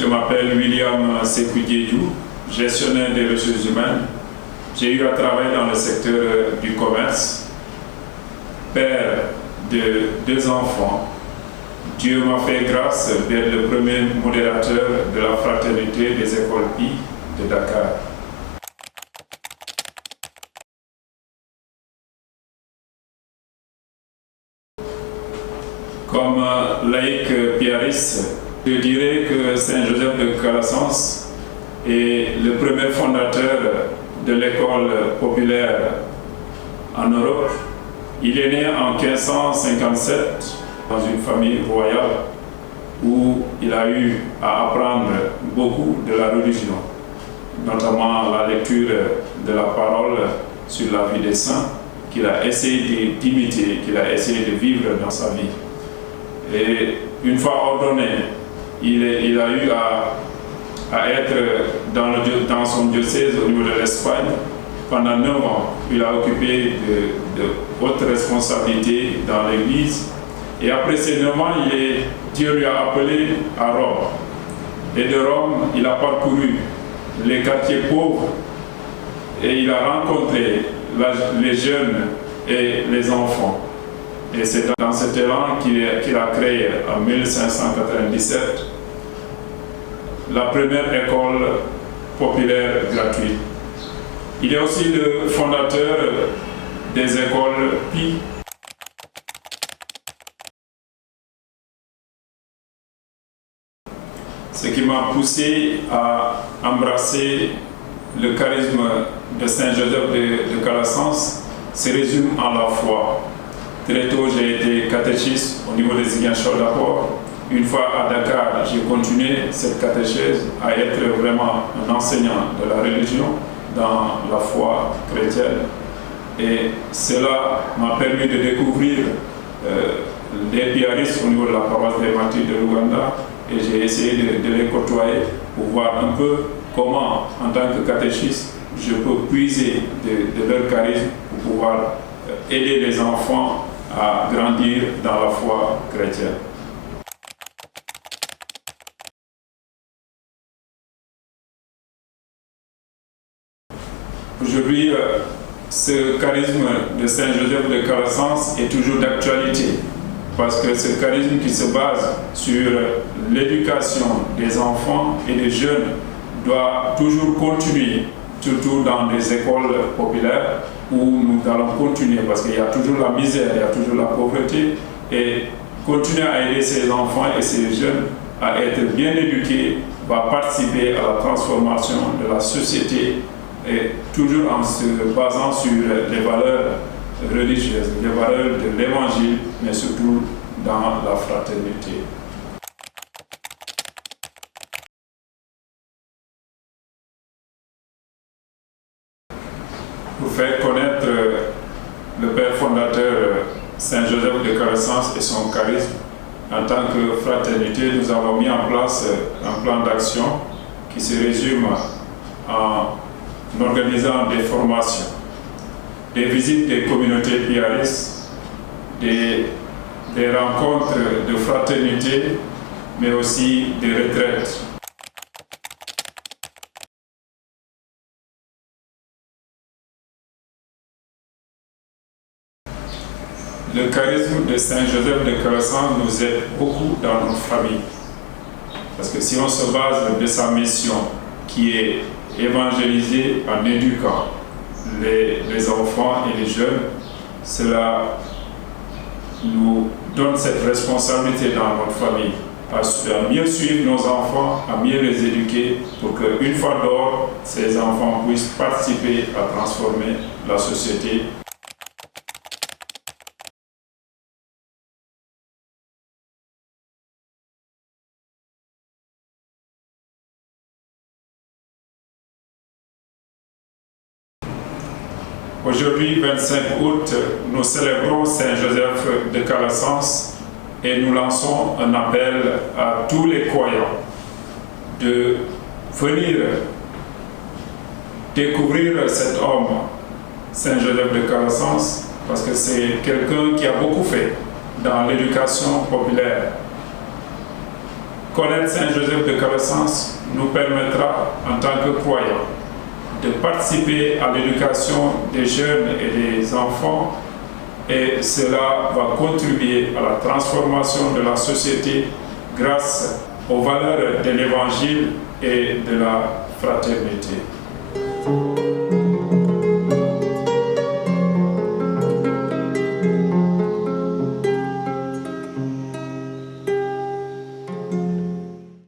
Je m'appelle William Sékou-Diédhiou, gestionnaire des ressources humaines. J'ai eu à travailler dans le secteur du commerce, père de 2 enfants. Dieu m'a fait grâce d'être le premier modérateur de la fraternité des écoles PI de Dakar. Comme laïc piariste, je dirais que Saint-Joseph de Calassens est le premier fondateur de l'école populaire en Europe. Il est né en 1557 dans une famille royale où il a eu à apprendre beaucoup de la religion, notamment la lecture de la parole sur la vie des saints qu'il a essayé d'imiter, qu'il a essayé de vivre dans sa vie. Et une fois ordonné, il a eu à être dans son diocèse au niveau de l'Espagne. Pendant 9 ans, il a occupé de hautes responsabilités dans l'Église. Et après ces 9 ans, Dieu lui a appelé à Rome. Et de Rome, il a parcouru les quartiers pauvres et il a rencontré les jeunes et les enfants. Et c'est dans cet élan qu'il a créé en 1597 la première école populaire gratuite. Il est aussi le fondateur des écoles PI. Ce qui m'a poussé à embrasser le charisme de Saint-Joseph de Calassens se résume en la foi. Très tôt, j'ai été catéchiste au niveau des Ziguinchor d'abord. Une fois à Dakar, j'ai continué cette catéchèse à être vraiment un enseignant de la religion dans la foi chrétienne. Et cela m'a permis de découvrir des piaristes au niveau de la paroisse des Martyrs de l'Ouganda. Et j'ai essayé de les côtoyer pour voir un peu comment, en tant que catéchiste, je peux puiser de leur charisme pour pouvoir aider les enfants à grandir dans la foi chrétienne. Aujourd'hui, ce charisme de Saint-Joseph de Calassens est toujours d'actualité parce que ce charisme qui se base sur l'éducation des enfants et des jeunes doit toujours continuer, surtout dans des écoles populaires où nous allons continuer parce qu'il y a toujours la misère, il y a toujours la pauvreté et continuer à aider ces enfants et ces jeunes à être bien éduqués va participer à la transformation de la société et toujours en se basant sur les valeurs religieuses, les valeurs de l'évangile, mais surtout dans la fraternité. Pour faire connaître le père fondateur Saint-Joseph de Calassens et son charisme, en tant que fraternité, nous avons mis en place un plan d'action qui se résume en organisant des formations, des visites des communautés piaristes, des rencontres de fraternité, mais aussi des retraites. Le charisme de Saint-Joseph de Calassens nous aide beaucoup dans notre famille. Parce que si on se base de sa mission, qui est évangéliser en éduquant les enfants et les jeunes, cela nous donne cette responsabilité dans notre famille, à mieux suivre nos enfants, à mieux les éduquer pour qu'une fois dehors, ces enfants puissent participer à transformer la société. Aujourd'hui, 25 août, nous célébrons Saint-Joseph de Calassens et nous lançons un appel à tous les croyants de venir découvrir cet homme, Saint-Joseph de Calassens, parce que c'est quelqu'un qui a beaucoup fait dans l'éducation populaire. Connaître Saint-Joseph de Calasances nous permettra, en tant que croyants, de participer à l'éducation des jeunes et des enfants, et cela va contribuer à la transformation de la société grâce aux valeurs de l'Évangile et de la fraternité.